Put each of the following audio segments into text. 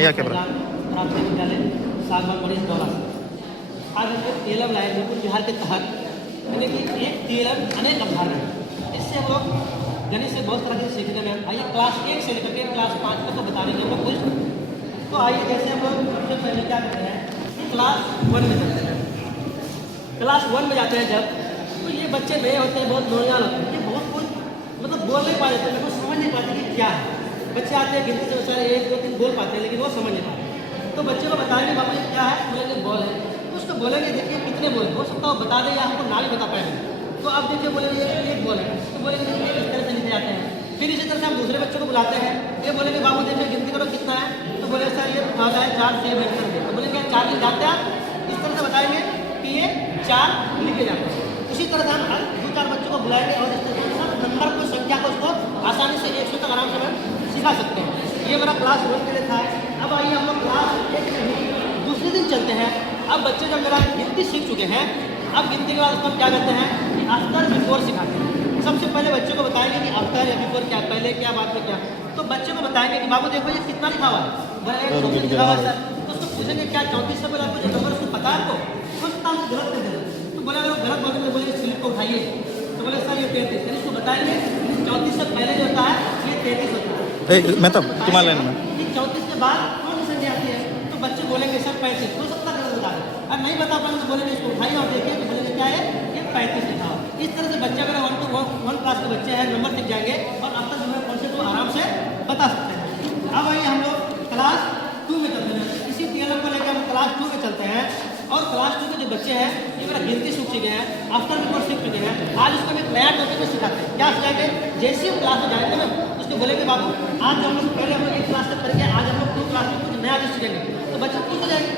या क्या प्राथमिक विद्यालय सागवान मरीज दौरा। आज हम लोग तेलम लाए बिल्कुल बिहार के तहत, यानी कि एक तेलम अनेक अवधारणा है। इससे हम लोग गणित से बहुत तरह के सीखने में आइए क्लास 1 से लेकर के क्लास 5 तक तो बताने के लिए कुछ। तो आइए जैसे हम लोग सबसे पहले क्या करते हैं कि क्लास 1 में चलते हैं। क्लास 1 में जाते हैं जब, तो ये बच्चे नए होते हैं, बहुत नौजवान होते हैं, ये बहुत कुछ मतलब बोल नहीं पाते थे, कुछ समझ नहीं पाते कि क्या है। बच्चे आते हैं गिनती से बेचारे 1 2 3 बोल पाते हैं, लेकिन वो समझ नहीं पाते। तो बच्चे को बताएंगे बाबू ये क्या है, बोलेंगे बॉल है, तो उसको बोलेंगे देखिए कितने बॉल हो सकता है बता दें या हमको ना भी बता पाएंगे। तो अब देखिए बोलेंगे एक बॉल है, तो बोलेंगे देखिए इस तरह से लिखे जाते हैं। फिर इसी तरह से हम दूसरे बच्चों को बुलाते हैं, ये बोलेंगे बाबू देखिए गिनती करो कितना है, तो बोले सर ये होता है 4 से बैठ करके, तो बोलेंगे 4 लिख जाते हैं आप, इस तरह से बताएंगे कि ये 4 लिखे जाते हैं। उसी तरह से हम 2-4 बच्चों को बुलाएंगे और इस तरह से नंबर को संख्या को उसको आसानी से 100 तक आराम से हम सिखा सकते हैं। ये मेरा क्लास 1 के लिए था। अब आइए हम लोग क्लास 1 से ही दूसरे दिन चलते हैं। अब बच्चे जब मेरा गिनती सीख चुके हैं, अब गिनती के बाद उसको हम क्या करते हैं कि आफ्टर बिफोर सिखाते हैं। सबसे पहले बच्चों को बताएंगे कि आफ्टर या बिफोर क्या, पहले क्या बाद में क्या। तो बच्चों को बताएंगे कि बाबू देखो ये कितना लिखा हुआ है, बोले 34 लिखा हुआ है सर। तो उसको पूछेंगे क्या 34 से पहले आपको जो नंबर उसको पता है आपको, कुछ काम गलत कर देगा। तो बोले अगर गलत बोलते तो बोले स्लिप को उठाइए, तो बोले सर ये 33, फिर उसको बताएंगे 34 से पहले जो होता है ये 33 होता है। मैं तो तुम्हारे लाइन में 34 के बाद कौन सी संख्या आती है, तो बच्चे बोलेंगे सर 35, हो सकता है गलत बता दें। और नहीं बता पाएंगे तो बोलेंगे इसको उठाइए और देखिए, तो बोलेंगे क्या है ये 35 लिखा हो। इस तरह से बच्चे अगर 1 to 1 क्लास के बच्चे हैं नंबर सीख जाएंगे और अब तक जो है कॉन्सेप्ट को आराम से बता सकते हैं। अब आइए हम लोग क्लास 2 में चलते हैं। इसी टीएलएम को लेकर हम क्लास 2 में चलते हैं। और क्लास 2 के जो बच्चे हैं ये मेरा गिनती सीख चुके हैं, आफ्टर बिफोर सीख चुके हैं। आज उसको एक नया टॉपिक में सिखाते हैं। क्या सिखाएंगे, जैसे ही क्लास में जाएंगे ना उसको बोलेंगे बाबू आज हम लोग पहले हम लोग 1 क्लास तक करके आज हम लोग 2 क्लास में कुछ नया चीज सीखेंगे। तो बच्चे खुश हो जाएंगे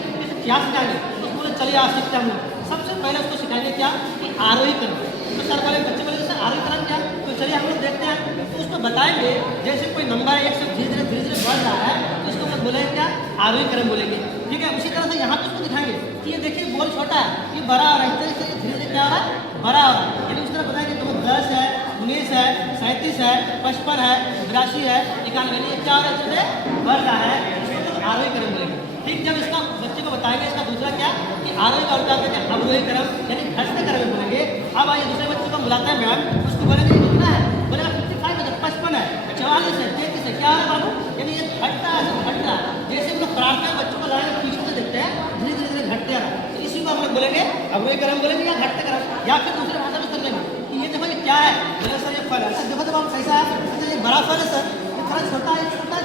क्या सिखाएंगे, तो बोले चलिए आज सीखते हैं हम लोग। सबसे पहले उसको सिखाएंगे क्या कि आरोहीकरण। तो सर पहले बच्चे बोलेंगे सर आरोहीकरण क्या, तो चलिए हम लोग देखते हैं। तो उसको बताएंगे जैसे कोई नंबर 1 से धीरे धीरे बढ़ रहा है तो उसको हम बोलेंगे क्या आरोहीकरण बोलेंगे, ठीक है। उसी तरह से यहाँ पे उसको दिखाएंगे कि ये देखिए बॉल छोटा है, ये बड़ा हो रहा है, इस तरह से धीरे धीरे क्या हो रहा है बड़ा हो रहा है। यानी उस तरह बताएंगे तो 10 है, 19 है, 37 है, 55 है, 82 है, 91, यानी क्या हो रहा है इससे बढ़ रहा है, इसको तो आरोहीकरण बोलेंगे। ठीक, जब इसका बच्चे को बताएंगे इसका दूसरा क्या कि आरोही का उल्टा कहते हैं अवरोहीकरण, यानी घटते क्रम में बोलेंगे। अब आइए दूसरे बच्चे को हम बुलाते हैं मैम, उसको बोलेंगे कितना है, बोलेगा 55 है, 55 है, 44 है, 33 है, क्या हो रहा है बाबू, यानी ये घटता है घट रहा है। जैसे हम लोग प्रार्थना बच्चों को लाइन पीछे से देखते हैं धीरे धीरे धीरे घटते रहा, तो इसी को हम लोग बोलेंगे अवरोहीकरण बोलेंगे या घटते क्रम, या फिर दूसरे भाषा में कर लेंगे कि ये देखो ये क्या है, बोले सर ये फल है। सर देखो तो बाबू कैसा है, ये बड़ा फल है सर, ये थोड़ा छोटा है, छोटा है,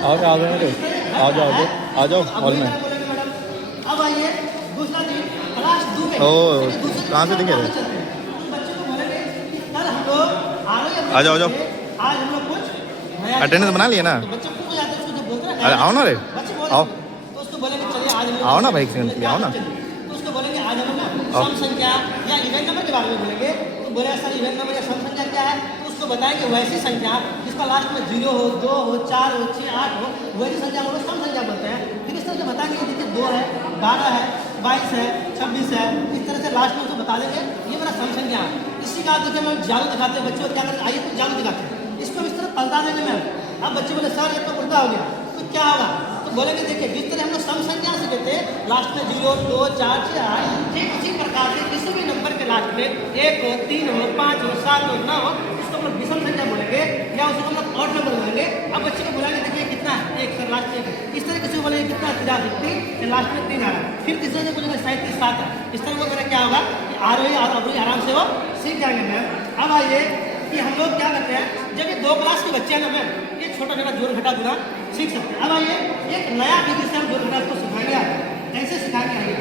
आ जाओ हॉल में। अब आइए दूसरा दिन क्लास 2 में कहाँ से दिखे रहे, बच्चों को बोलेंगे कि कल हम लोग आ जाओ आज हम लोग कुछ अटेंडेंस बना लिए ना। तो बच्चे खुश हो जाते हैं, उसको जब बोलते हैं अरे आओ ना रे, बच्चे आओ तो उसको बोलेंगे चलिए आज हम लोग आओ ना भाई, एक सेकंड के लिए आओ ना। तो उसको बोलेंगे आज हम लोग सम संख्या या इवेंट नंबर के बारे में बोलेंगे। तो बोले सर इवेंट नंबर या सम संख्या क्या है, तो उसको बताएंगे वैसी संख्या जिसका लास्ट में 0 हो, 2 हो, 4 हो, 6, 8 हो, वैसी संख्या हम लोग सम संख्या बोलते हैं। फिर इस तरह से बताएंगे कि देखिए 2 है, 12 है, 22 है, 26 है, इस तरह से लास्ट में उसको बता देंगे ये मेरा सम संख्या है। इसी का देखिए हम जादू दिखाते हैं बच्चों को, क्या करते हैं आइए तो जादू दिखाते हैं, इसको इस तरह पलटा देंगे मैम। अब बच्चे बोले सर ये तो उल्टा हो गया, तो क्या होगा, तो बोलेंगे देखिए जिस तरह हम लोग सम संख्या से कहते हैं लास्ट में 0, 2, 4, 6, 8, ठीक इसी प्रकार से किसी भी नंबर के लास्ट में 1 हो, 3 हो, 5 हो, 7 हो, 9 हो, उसको हम लोग विषम संख्या बोलेंगे या उसको हम लोग ऑड नंबर बोलेंगे। अब बच्चे को बोलेंगे देखिए कितना है 1 सर लास्ट में 1, इस तरह किसी को बोलेंगे कितना 3 लास्ट में 3 आ रहा है, फिर तीसरे से बोलेंगे 37 7 है। इस तरह वो मेरा क्या होगा कि आरोही और अवरोही आराम से वो सीख जाएंगे मैम। अब आइए कि हम लोग क्या करते हैं जब ये 2 क्लास के बच्चे हैं ना मैम, ये छोटा छोटा जोड़ घटा गुना सीख सकते हैं। अब आइए एक नया विधि से हम जोड़ घटा को सिखाएंगे, आप कैसे सिखाएंगे आइए।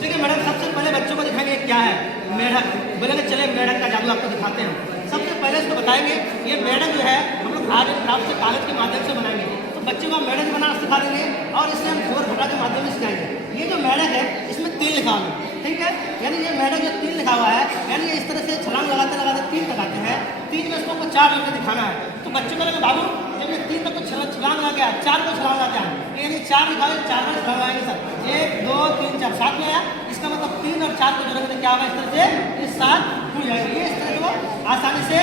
देखिए मैडम सबसे पहले बच्चों को दिखाएंगे क्या है मेढक, बोलेंगे चले मेढक का जादू आपको दिखाते हैं। सबसे पहले इसको बताएंगे ये मेढक जो है हम लोग आर्ट एंड क्राफ्ट से कागज के माध्यम से बनाएंगे। तो बच्चों को मेढक बनाना सिखा देंगे और इससे हम जोड़ घटा के माध्यम से सिखाएंगे। ये जो मेढक है इसमें 3 लिखा हुआ है, ठीक है, यानी ये मेढक जो 3 लिखा हुआ है, यानी ये इस तरह से छलांग लगाते लगाते 3 लगाते हैं, 3 में इसको 4 करके दिखाना है। तो बच्चे को लगे बाबू जब ये 3 तक तो छलांग लगा गया, 4 को छलांग लगाते हैं, यानी 4 लिखा है 4 में छलांग लगाएंगे सर, 1 2 3 4 7 में आया, इसका मतलब 3 और 4 को जोड़ेंगे तो क्या होगा इस तरह से ये 7 खुल जाएगा। ये इस तरह से वो आसानी से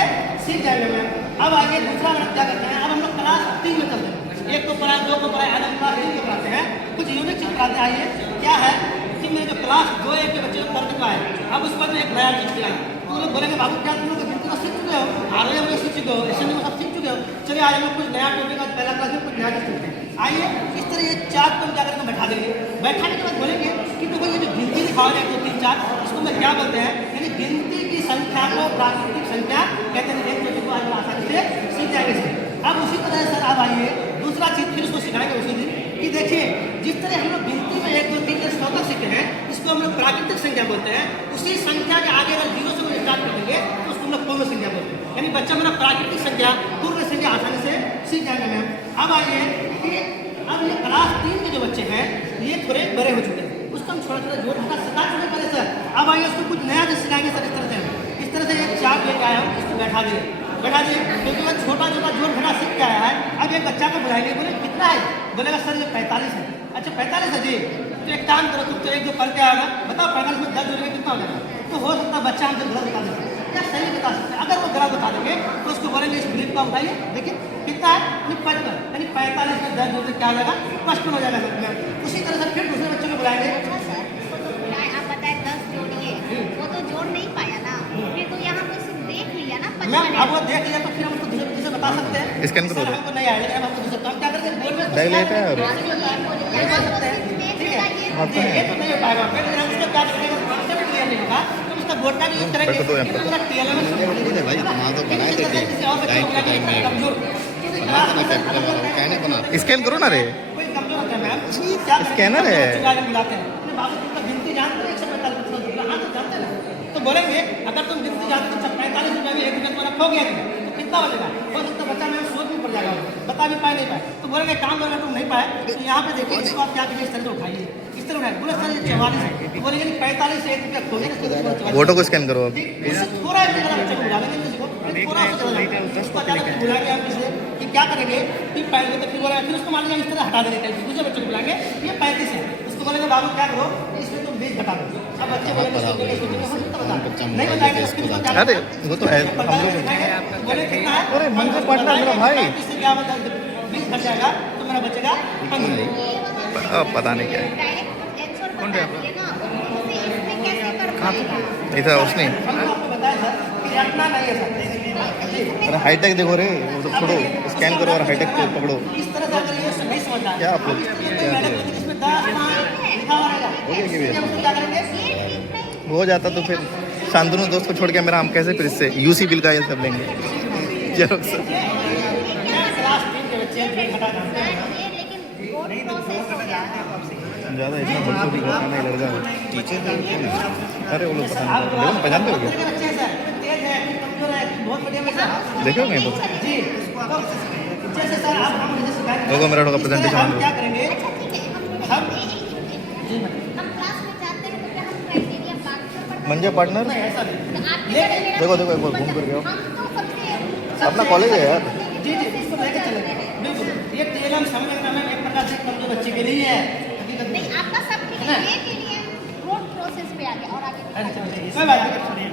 सीख जाएंगे मैम। अब आइए दूसरा मैडम क्या करते हैं, अब हम लोग क्लास 3 में चलते हैं। 1 को पढ़ाए, 2 को पढ़ाए, आज हम क्लास 3 को पढ़ाते हैं। कुछ यूनिक चीज पढ़ाते हैं। आइए, क्या है कि मेरे जो क्लास 2 के बच्चे पढ़ चुका है, अब उस पर एक नया चीज किया। तो लोग बोलेंगे बाबू क्या तुम लोग गिनती को सीख चुके हो, आरओ में सीख चुके हो, एसएमए में सब सीख चुके हो, चलिए आज हम लोग कुछ नया टॉपिक, आज पहला क्लास में कुछ नया चीज सीखते हैं। आइए, इस तरह ये चार्ट को हम क्या करेंगे, बैठा देंगे। बैठाने के बाद बोलेंगे कि देखो ये जो गिनती दिखाओ 1 2 3 4, इसको मैं क्या बोलते हैं, यानी गिनती की संख्या को प्राकृतिक संख्या कहते हैं। एक टॉपिक को आज आसानी से सीख जाएंगे सर। अब उसी तरह सर अब आइए दूसरा चीज फिर उसको सिखाएंगे उसी दिन कि देखिए जिस तरह हम लोग गिनती में 1 2 3 4 100 तक सीखे हैं, इसको हम लोग प्राकृतिक संख्या बोलते हैं। उसी संख्या के आगे अगर 0 से हम स्टार्ट करेंगे तो उसको हम लोग पूर्ण संख्या बोलते हैं। यानी बच्चा मेरा प्राकृतिक संख्या पूर्ण संख्या आसानी से सीख जाएंगे मैम। अब आइए कि अब ये क्लास 3 के जो बच्चे हैं ये थोड़े बड़े हो चुके हैं, उसको हम थोड़ा थोड़ा जोड़ घटा सिखा चुके पहले सर। अब आइए उसको कुछ नया जो सिखाएंगे सर। इस तरह से एक चार्ट लेके आया हूँ, इसको बैठा दिए क्योंकि वह छोटा छोटा जोड़ घटा सीख के आया है। अब एक बच्चा को बुलाएंगे, बोले कितना है, बोलेगा सर ये 45 है। अच्छा 45 है जी, तो एक काम करो तुम तो 1 2 पढ़ के आएगा, बताओ 45 में 10 जोड़ेंगे कितना हो जाएगा। तो हो सकता है बच्चा हमसे गलत बता देगा या सही बता सकते हैं। अगर वो गलत बता देंगे तो उसको बोलेंगे इस ग्रिप का उठाइए, देखिए कितना है, 55, यानी 45 में 10 जोड़ क्या हो जाएगा, 55 हो जाएगा। उसी तरह से फिर दूसरे बच्चों को बुलाएंगे। आप बताए 10 जोड़िए, वो तो जोड़ नहीं पाया ना, फिर तो यहाँ पे सिर्फ देख लिया ना। मैम अब वो देख लिया तो फिर हम उसको दूसरे बता सकते हैं। स्कैन करो, हमको नहीं आएगा, हम आपको दूसरे काम क्या करते हैं, बोर्ड में बैग लेता है और ठीक है, ये तो नहीं हो पाएगा। फिर हम उसको क्या करेंगे, कॉन्सेप्ट क्लियर नहीं होगा तो उसका बोर्ड का भी यूज करेंगे। बैठो तो यहाँ पर। पूरा TLM में भाई तुम्हारा तो बनाए थे किसी और बच्चे को बुलाएंगे, कमजोर कहने बना स्कैन करो ना रे। कोई कमजोर होता है मैम, क्या स्कैनर है। बुलाते हैं अपने बाबू तुम तो गिनती जानते हो 145 हाँ तो जानते ना, तो बोलेंगे अगर तुम गिनती जानते हो 45 रुपये में 1 रुपये तुम्हारा खो गया तो कितना हो जाएगा। हो सकता है बच्चा मेरे सोच में पड़ जाएगा, बता भी पाए नहीं पाए, तो बोलेंगे काम करेगा तुम नहीं पाए। तो यहाँ पे देखिए इसको आप क्या करिए, इस तरह से उठाइए, इस तरह उठाइए, बोले सर ये 44 है, तो बोलेंगे 45 से 1 रुपया खो गया। फोटो को स्कैन करो अब। इससे थोड़ा एक जगह बच्चे को बुला लेंगे, किसी को थोड़ा सा जगह उसको अचानक बुलाएंगे हम किसी कि क्या करेंगे, फिर पाएंगे तो फिर बोला फिर उसको मान लीजिए इस तरह हटा देंगे। दूसरे बच्चे को बुलाएंगे, ये 35 है, उसको बोलेंगे बाबू क्या करो इसमें तुम 20 घटा दो। अब बच्चे बोलेंगे नहीं बताएंगे, अरे वो तो है हम लोग। बोले कितना है, अरे मन से पढ़ना मेरा भाई। 35 से क्या मतलब 20 घट जाएगा तो मेरा बचेगा 15। पता नहीं क्या है। कौन है इसमें कैसे कर पाएगा? इधर उसने हमने आपको बताया सर कि रटना नहीं है सर। अरे हाईटेक देखो रे, वो तो छोड़ो, स्कैन करो और हाईटेक को पकड़ो। इस तरह से अगर ये नहीं समझना क्या आप लोग इसमें 10 लिखा हुआ रहेगा, हो गया कि भैया? हम क्या करेंगे, हो जाता तो फिर शांतनु दोस्त को छोड़ के मेरा हम कैसे फिर इससे यूसी बिल का ये सब लेंगे। चलो सर क्लास 3 के बच्चे हैं, घटा जानते हैं। लेकिन बोर्ड प्रोसेस हो गया। ज़्यादा इसमें बच्चों की घटना नहीं लड़का टीचर अरे वो लोग पता नहीं देखो ना, पहचानते हो क्या? के बच्चे हैं सर, तेज है, कमजोर है, बहुत बढ़िया बच्चा है। देखे हो कहीं पर? जी जैसे सर आप हम जैसे सिखाएंगे, लोगों मेरा थोड़ा presentation हम दो। क्या करेंगे, अच्छा ठीक है, हम जी हम क्लास में जाते हैं तो क्या हम क्राइटेरिया बात कर पड़ते मंजे पार्टनर नहीं ऐसा नहीं। हैं? आप देखो देखो एक बार घूम कर गया हम तो सबसे अपना कॉलेज है यार। जी जी इसको लेके चलेंगे बिल्कुल। ये TLM समझना में एक प्रकार से कमजोर बच्चे के लिए है, हकीकत में नहीं आपका सबके लिए के लिए रोड प्रोसेस पे आ गया और आगे कोई बात नहीं।